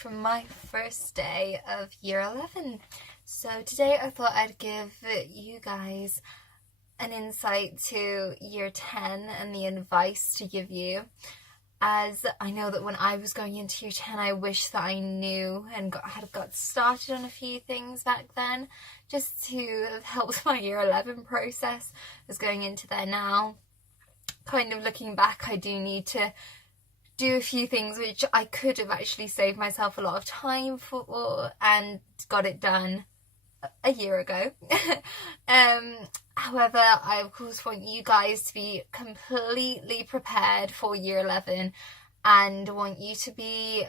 from my first day of year 11. So today I thought I'd give you guys an insight to year 10 and the advice to give you, as I know that when I was going into year 10 I wish that I knew and had got started on a few things back then, just to have helped my year 11 process as going into there now. Kind of looking back, I do need to do a few things which I could have actually saved myself a lot of time for and got it done a year ago. However, I of course want you guys to be completely prepared for year 11 and want you to be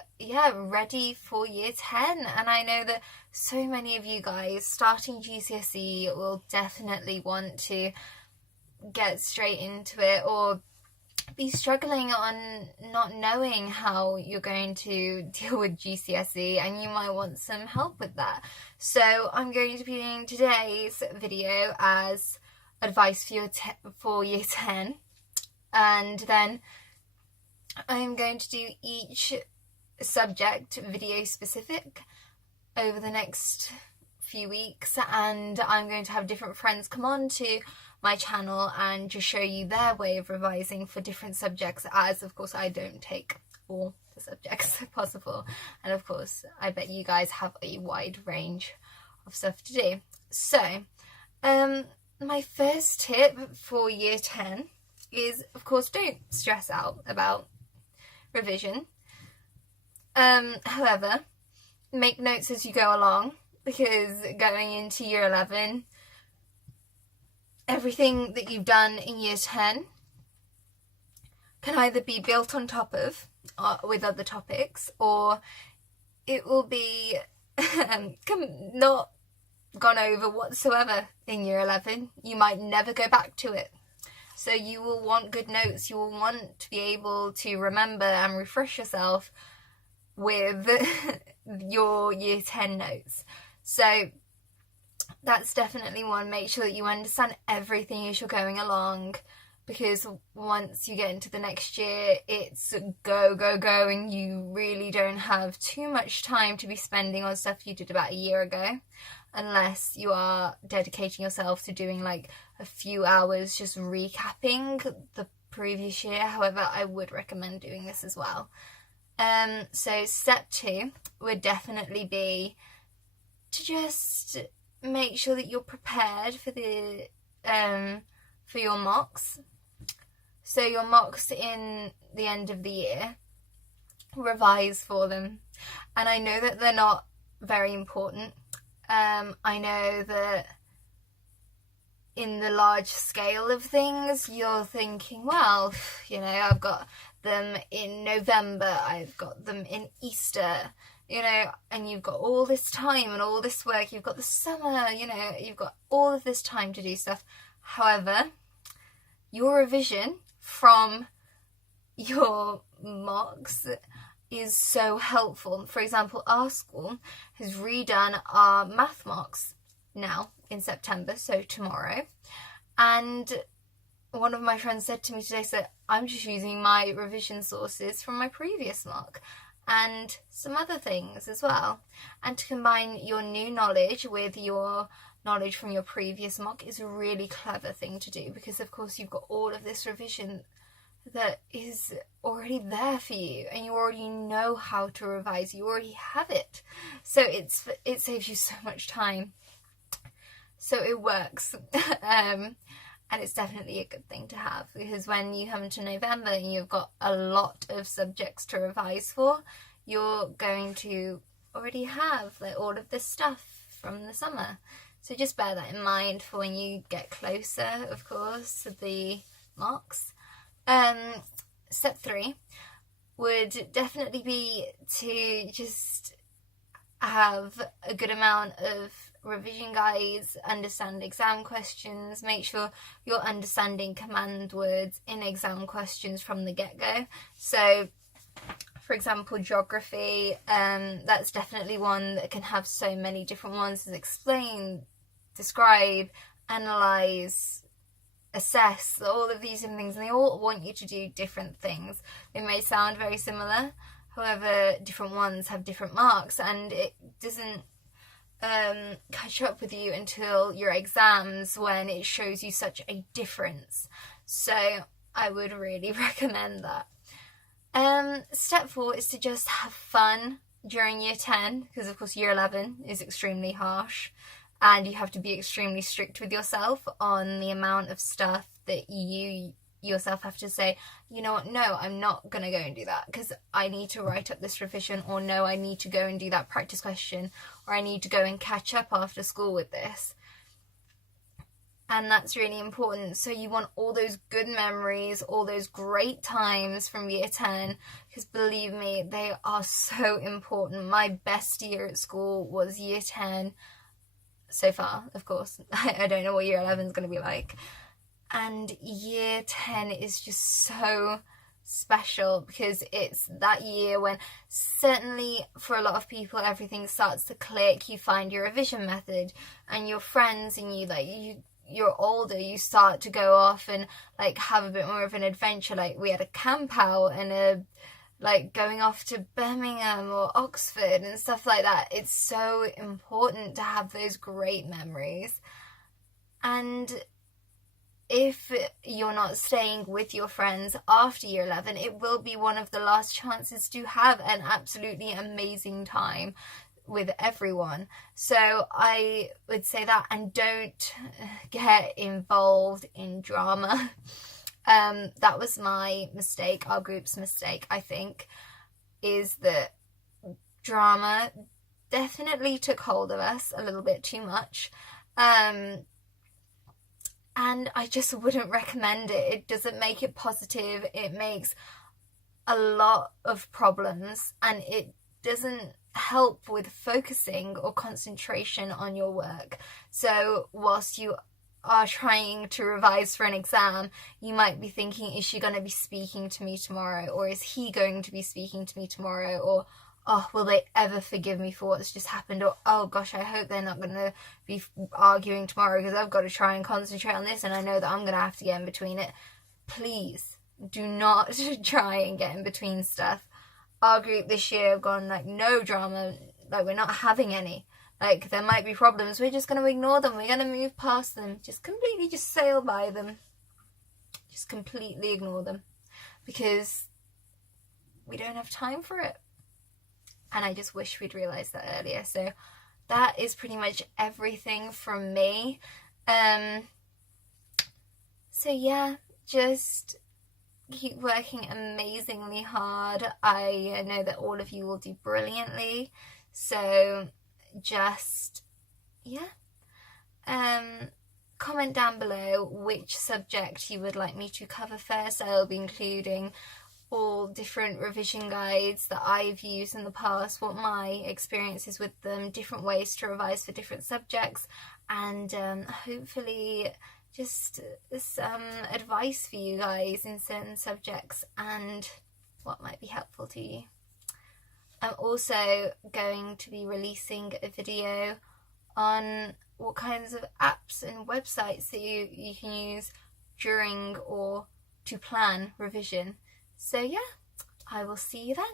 ready for year 10. And I know that so many of you guys starting GCSE will definitely want to get straight into it, or be struggling on not knowing how you're going to deal with GCSE, and you might want some help with that. So I'm going to be doing today's video as advice for year 10, and then I'm going to do each subject video specific over the next few weeks, and I'm going to have different friends come on to my channel and just show you their way of revising for different subjects, as of course I don't take all the subjects possible, and of course I bet you guys have a wide range of stuff to do. So my first tip for year 10 is, of course, don't stress out about revision. However, make notes as you go along, because going into year 11, everything that you've done in year 10 can either be built on top of with other topics, or it will be not gone over whatsoever in year 11. You might never go back to it. So you will want good notes. You will want to be able to remember and refresh yourself with your year 10 notes. So that's definitely one. Make sure that you understand everything as you're going along, because once you get into the next year, it's go, go, go, and you really don't have too much time to be spending on stuff you did about a year ago, unless you are dedicating yourself to doing like a few hours just recapping the previous year. However, I would recommend doing this as well. So step 2 would definitely be to just make sure that you're prepared for the for your mocks. So your mocks in the end of the year, revise for them. And I know that they're not very important. I know that in the large scale of things, you're thinking, well, I've got them in November, I've got them in Easter, and you've got all this time and all this work, you've got the summer, you've got all of this time to do stuff. However, your revision from your mocks is so helpful. For example, our school has redone our math mocks now in September, so tomorrow, and one of my friends said to me today, so I'm just using my revision sources from my previous mock and some other things as well. And to combine your new knowledge with your knowledge from your previous mock is a really clever thing to do, because of course you've got all of this revision that is already there for you, and you already know how to revise, you already have it, so it saves you so much time. So it works. And it's definitely a good thing to have, because when you come to November and you've got a lot of subjects to revise for, you're going to already have like all of this stuff from the summer. So just bear that in mind for when you get closer, of course, to the mocks. Step 3 would definitely be to just have a good amount of revision guides, understand exam questions, make sure you're understanding command words in exam questions from the get-go. So for example, geography, that's definitely one that can have so many different ones, as explain, describe, analyze, assess, all of these different things, and they all want you to do different things. They may sound very similar, However, different ones have different marks, and it doesn't catch up with you until your exams, when it shows you such a difference. So I would really recommend that. Step 4 is to just have fun during year 10, because of course year 11 is extremely harsh, and you have to be extremely strict with yourself on the amount of stuff that you yourself have to say, you know what, no, I'm not going to go and do that because I need to write up this revision, or no, I need to go and do that practice question, or I need to go and catch up after school with this. And that's really important. So you want all those good memories, all those great times from year 10, because believe me, they are so important. My best year at school was year 10 so far, of course. I don't know what year 11 is going to be like. And year 10 is just so special because it's that year when, certainly for a lot of people, everything starts to click. You find your revision method and your friends, and you're older, you start to go off and like have a bit more of an adventure. Like we had a camp out and like going off to Birmingham or Oxford and stuff like that. It's so important to have those great memories. And if you're not staying with your friends after year 11, it will be one of the last chances to have an absolutely amazing time with everyone. So I would say that, and don't get involved in drama. That was my mistake, our group's mistake, I think, is that drama definitely took hold of us a little bit too much. And I just wouldn't recommend it. It doesn't make it positive. It makes a lot of problems, and it doesn't help with focusing or concentration on your work. So whilst you are trying to revise for an exam, you might be thinking, is she going to be speaking to me tomorrow? Or is he going to be speaking to me tomorrow? Or, oh, will they ever forgive me for what's just happened? Or, oh gosh, I hope they're not going to be arguing tomorrow because I've got to try and concentrate on this and I know that I'm going to have to get in between it. Please do not try and get in between stuff. Our group this year have gone like, no drama, like we're not having any. Like there might be problems, we're just going to ignore them, we're going to move past them, just sail by them. Just completely ignore them because we don't have time for it. And I just wish we'd realised that earlier. So that is pretty much everything from me. So yeah, just keep working amazingly hard. I know that all of you will do brilliantly. So just, yeah. Comment down below which subject you would like me to cover first. I'll be including all different revision guides that I've used in the past, what my experience is with them, different ways to revise for different subjects, and hopefully just some advice for you guys in certain subjects and what might be helpful to you. I'm also going to be releasing a video on what kinds of apps and websites that you can use during or to plan revision. So yeah, I will see you then.